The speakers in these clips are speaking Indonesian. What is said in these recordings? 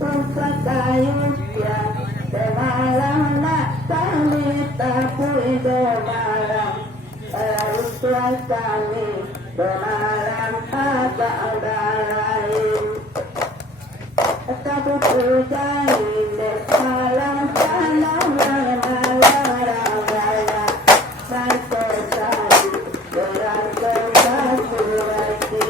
Pusakayusya Demalam nak kami tapui demalam Rusya kami demalam ada lain Tapi pujani demalam salam malam raya Santo sari berangkat surati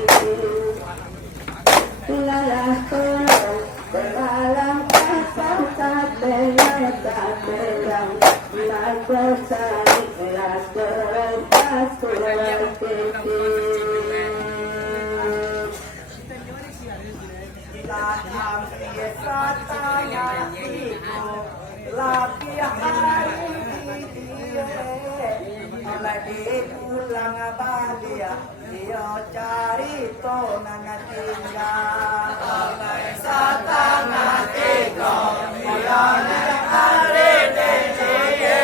Ilalah tolong Dalam kasar katelang katelang Lagu sari lasteran kasuran titi Datang biasa tanya itu Lagi hari dia Oleh dipulang bahagia Dia cari tonang tinggal Oleh satang tiko Dia hari dia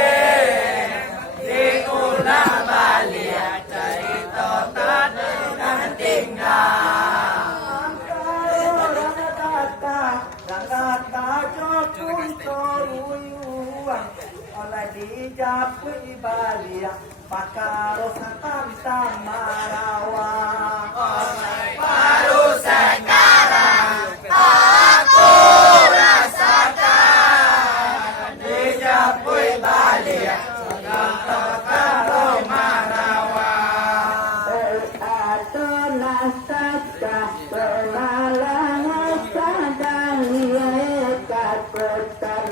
Diulang bahagia Cari tonang tinggal oleh dijapui balia pakaro tantang marawa oleh baru sekarang aku rasakan dijapui balia pakaro marawa Atau nasakah pemalangan sadang lihat kakutan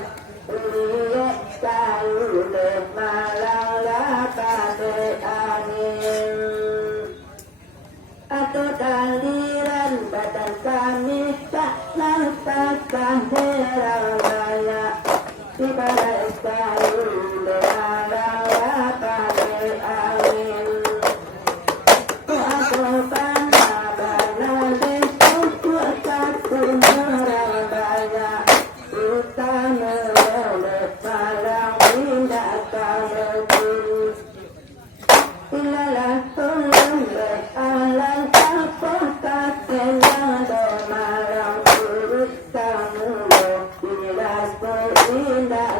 lihat kayu malang lapade angin atau daliran badan kami tak lantakan herang raya di balai kayu malang lapade angin atau bana disukut satu merang raya utama malang tidak terus ilalah tolong alang apa katelang malang turut kamu tidak tidak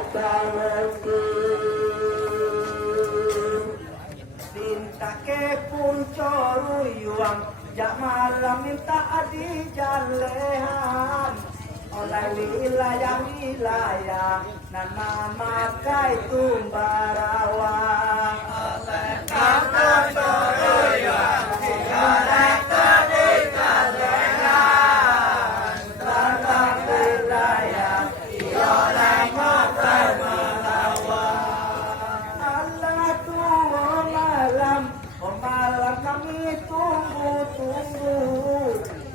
Cinta ke puncak ruyuang Jak malam minta adi jalehan Oleh wilayah Nana makai tumbarawang Oleh kampung ruyuang Oleh tadi jalehan Tentang wilayah Oleh makai melawang Allah tua malam malam kami tunggu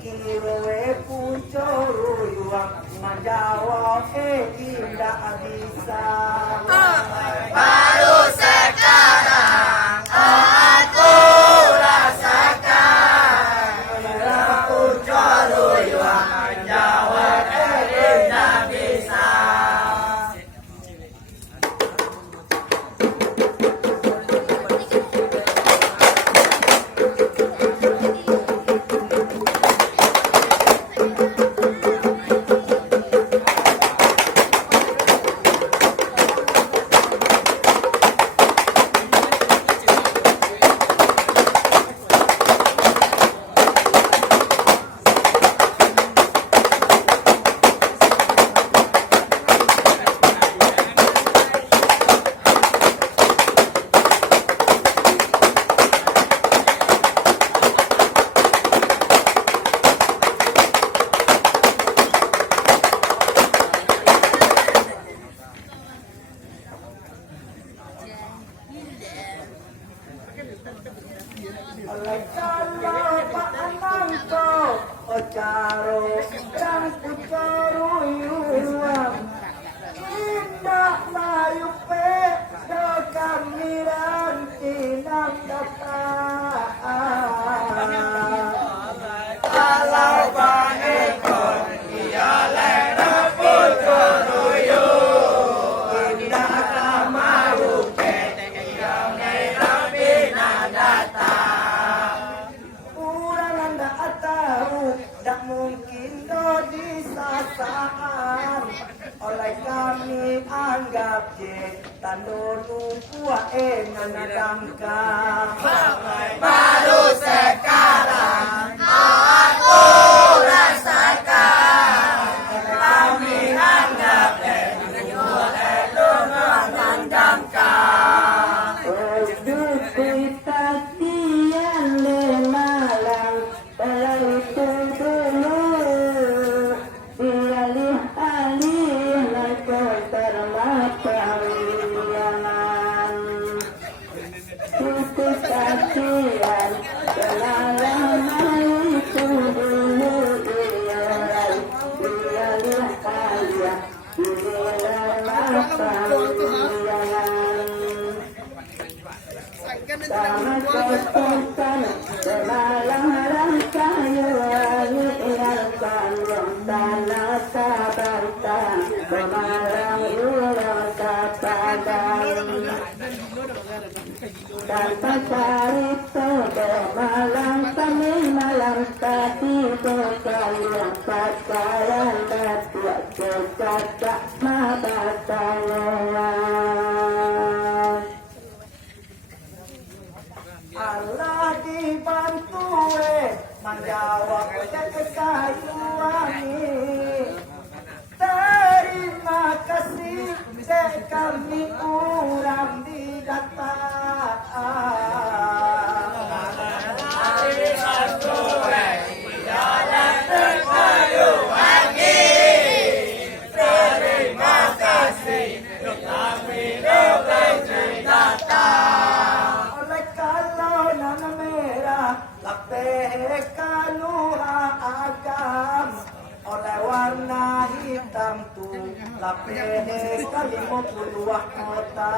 Kiwe puncak ruyuang menjawab tidak bisa baru sekarang aku rasakan puncak ruyuang menjawab tidak bisa anggap je tandonu kuae nanadangka Baru sekarang aku rasakan kami anggap tanpa cerita malam kami malam tadi berkalian pacaran datuk cecak mata saya Allah dibantu menjawab kekayuan terima kasih kami urang di data oleh kalau nana merah lapeh kaluha agam oleh warna hitam tu lapeh kalimut luah kota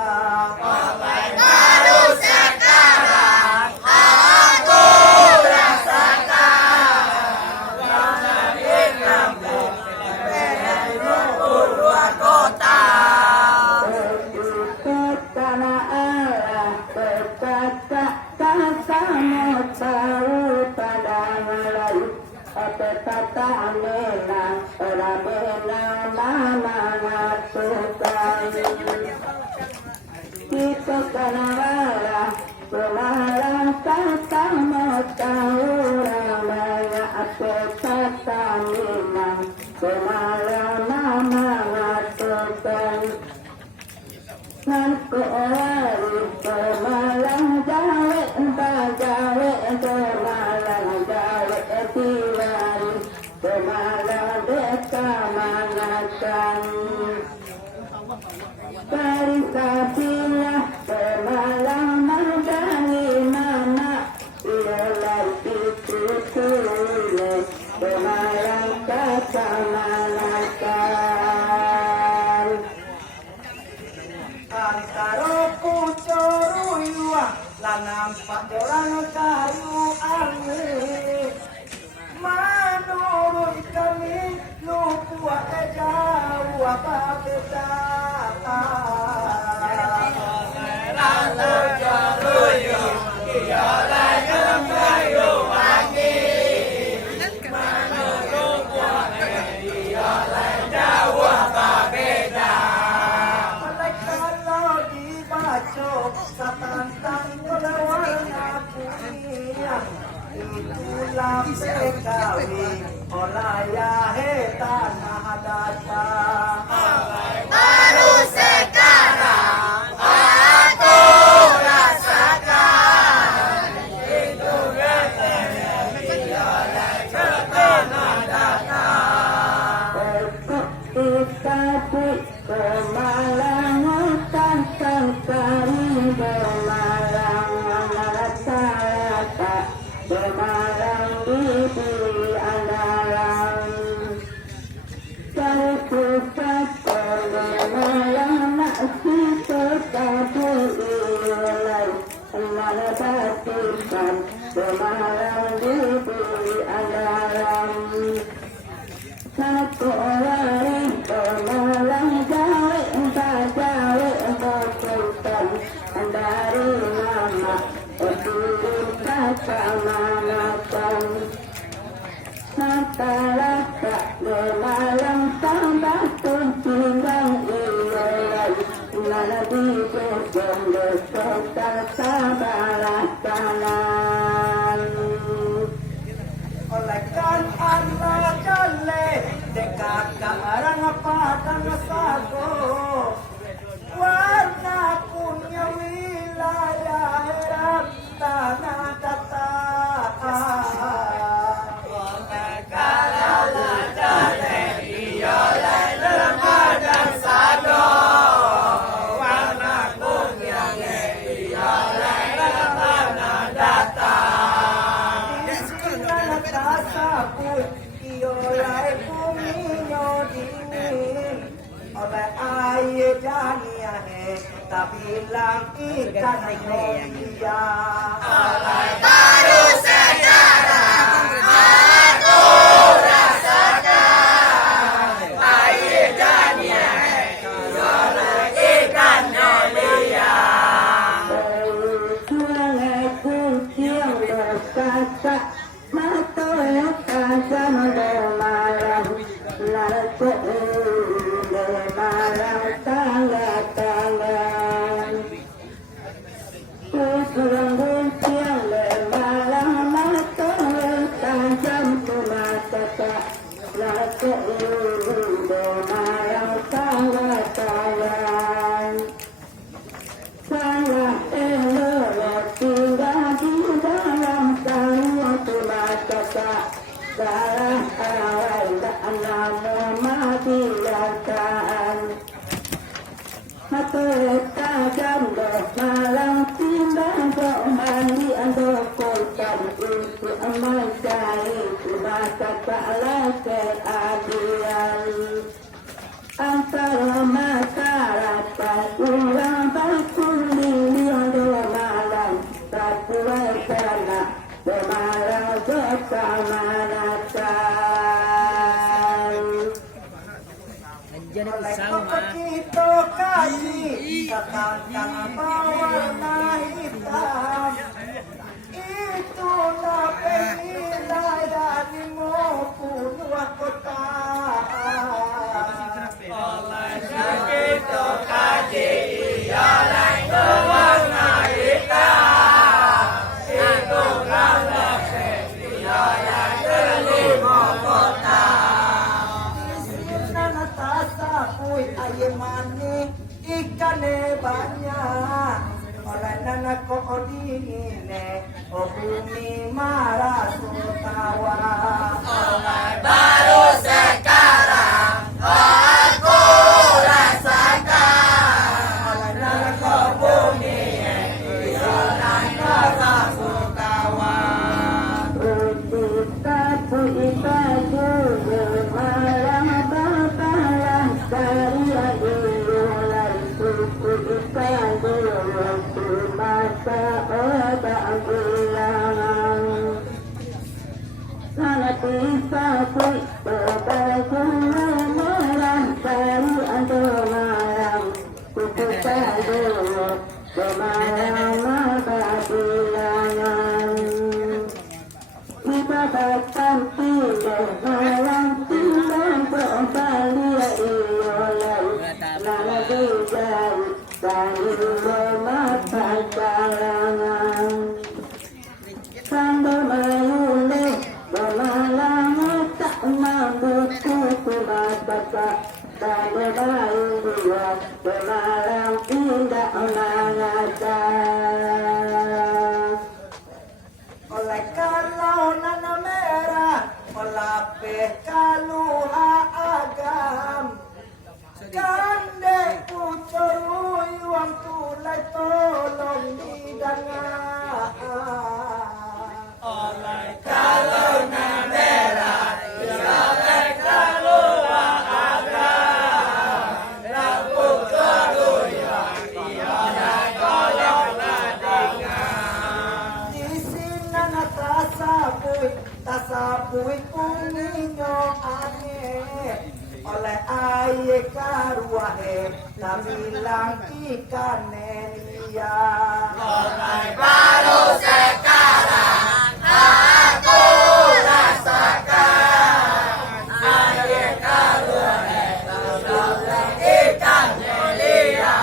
baru sekarang aku rasakan kami anggap luar kota tanah Allah berkata kamu tahu pada Melayu tata menang orang menang mama ngatukan kita kanawala pemalang kata mau tahu ramanya tata menang pemalang mama ngatukan nanti hari pemalang jawe jawe pemalang jawe tiwari pemalang desa manakan dari sapinya pemalang mandani mama ialah itu sulit pemalang kata manakan antara pucuruyua lanang padoran kayu angin menurut kami lupa jauh apa beda Satantang warna putih itulah PKW olaya tanah datang baru sekarang aku rasakan itu Satu orang pemalang jawe jawe berkaitan dari mama berdiri kata manakan masyarakat pemalang tambah tinggal ilai tak bilang ikan mulia. Baru sekarang aku rasakan pahit dan ikan mulia. Sungai kucing berkata mata tajam malam lalu malam tangga-tangga kurang kucing malam mata tajam mata lalu malam tangga-tangga. Salah elok tinggal di dalam tangga mata salah awal tak nama mati lataan mata tajam malam timbang mandi ando kotak itu amal cari mata salah keadilan antara masyarakat orang bakuli ando malam tak kuasa Malam bersama datang. Oleh kita kaji katakan warna hitam, itulah penilai darimu puluh kota. Oleh kita kaji ialah warna hitam. Ikannya banyak oleh nana kodine bumi marah sutawa Oleh baru sekarang aku rasakan oleh nana bumi marah sutawa. Kita beribadah malam berbalas dari ilulan suku ibadah waktu masa obat bilangan. Sangat bisa berbagai merah dari ando malam suku ibadah semalam obat bilangan. Ibadah tidak malam timbang kembali iyolan lala dijauh dari mata kalangan sambil mayule bermalam tak mampu mata sambil mayule bermalam tidak mengajar. oleh kalau nana merah melapeh kaluha agam kande pucorui wang tulai tolong didangar Oleh kalau merah oleh kalau agam lampu teruyang tiada golonglah dengan di sini tasabui kuninyo aneh oleh aye karuahe tabilang ikan nelia Oleh baru sekarang aku rasakan air karunia ikan mulia.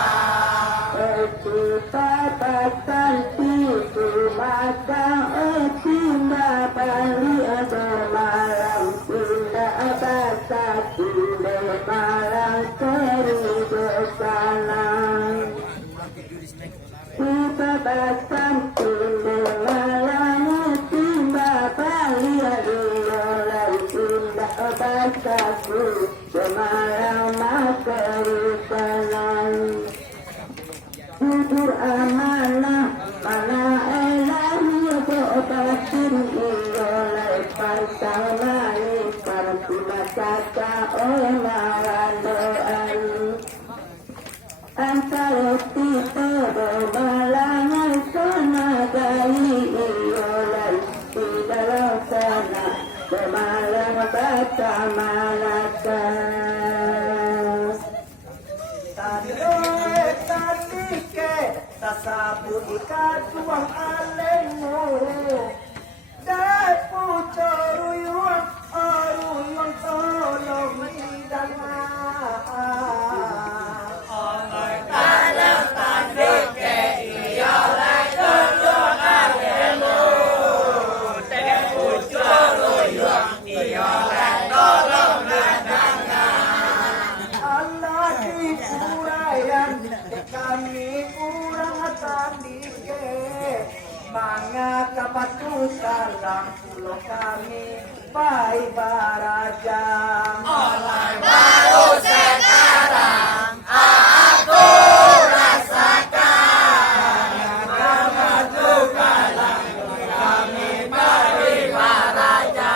Babatan itu mata tinda bali ada malam tinda basa tinda malam terido salam babatan tinda malam tinda bali ada malam tinda basa tinda malam terido salam Jujur amanah mana elahnya keobatin iolai pantang manis Partima kata oleh malan doan Antara ikatuang alemu dai puco ruyuang ruyuang tolong hidangan Allah diurayan kami urang tandike manga kapatusan lang pulo kami pai barajang Mulai baru sekarang aku rasakan kemajukan kami beri baraja.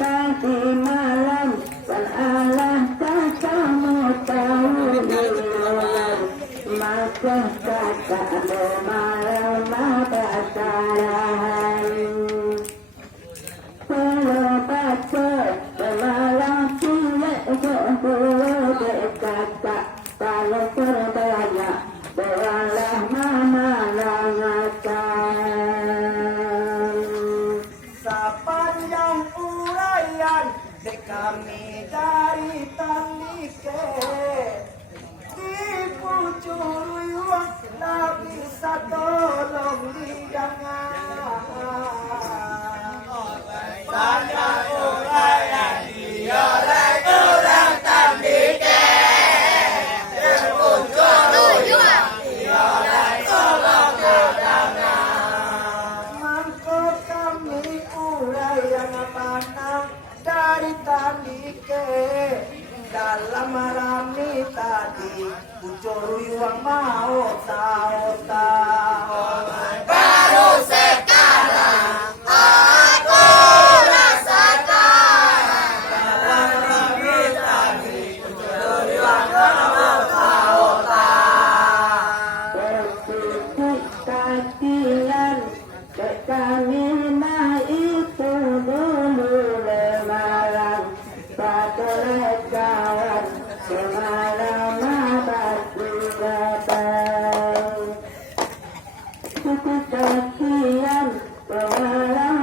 Tadi malam Allah tak kamu tahu maka kata malam batarahan pelbaca malam cilik jauh berkata kalau terbaya bewalah mana langakan sepanjang urayan kami dari tandike di pucuk ruyuang tak bisa tolong hidangan Saya urayan dioleh kurang tandike terpucuk ruyuang dioleh tolong hidangan mangko kami urayan panang dari tandike dalam rami tadi pucuk ruyuang mau tahu-tahu baru sekarang aku rasakan dalam rami tadi tujuan kamu tahu tak kecilan kami itu dulu lemaran pada kawan semalam batu datang kecilan semalam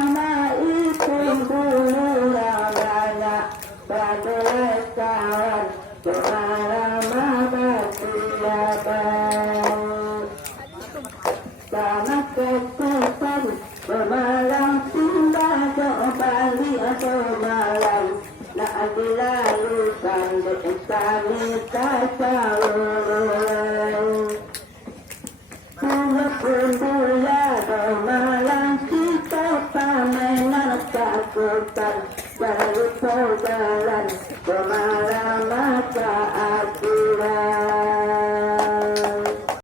itu dulu lamanya pada kawan semalam batu datang sama kesesan semalam sudah kembali atau malam nak dilalukan kami